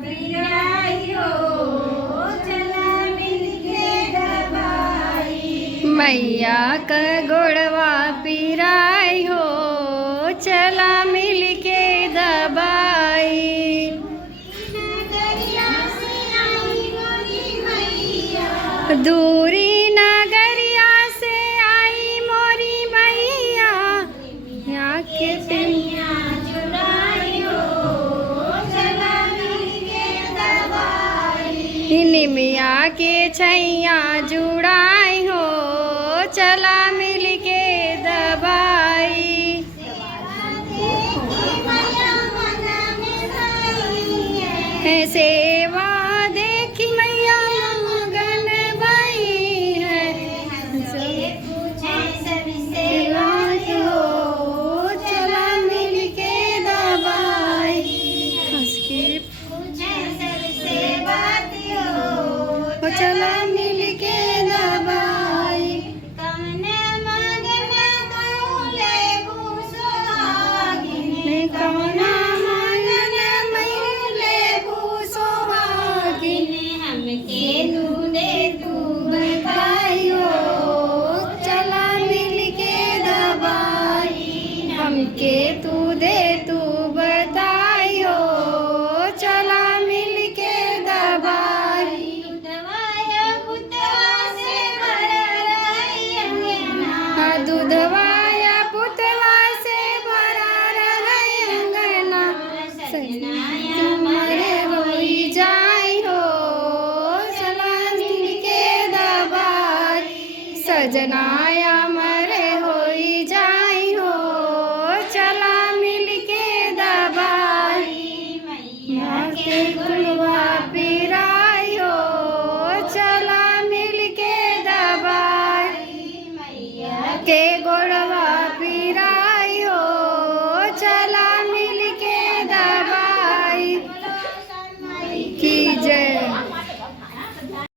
पिराई हो, चला मिलके दबाई। मैया का गोड़वा पिराई हो, चला मिलके दबाई। नगरिया से आई मोरी मैया, दूरी नगरिया से आई मोरी मैया, यहाँ के छैया जुड़ाई हो, चला मिलके दबाई। निमिया के छैया जुड़ाई हो, चला मिलके दबाई। है सेवा देखी मैया मगन भई है, सेवा हो, चला मिलके दबाई। हंस के हो, चला मिलके दबाई। कौना मांगन मैले भूसोहागिन, बताई हो, चला मिलके दबाई। हमके तू दे तू बताई हो, चला मिलके दबाई। दूधवाया पुतवा से भरा रहे अंगना, तुम्हारे होई जाई हो, चला मिलके दबाई। सजनाया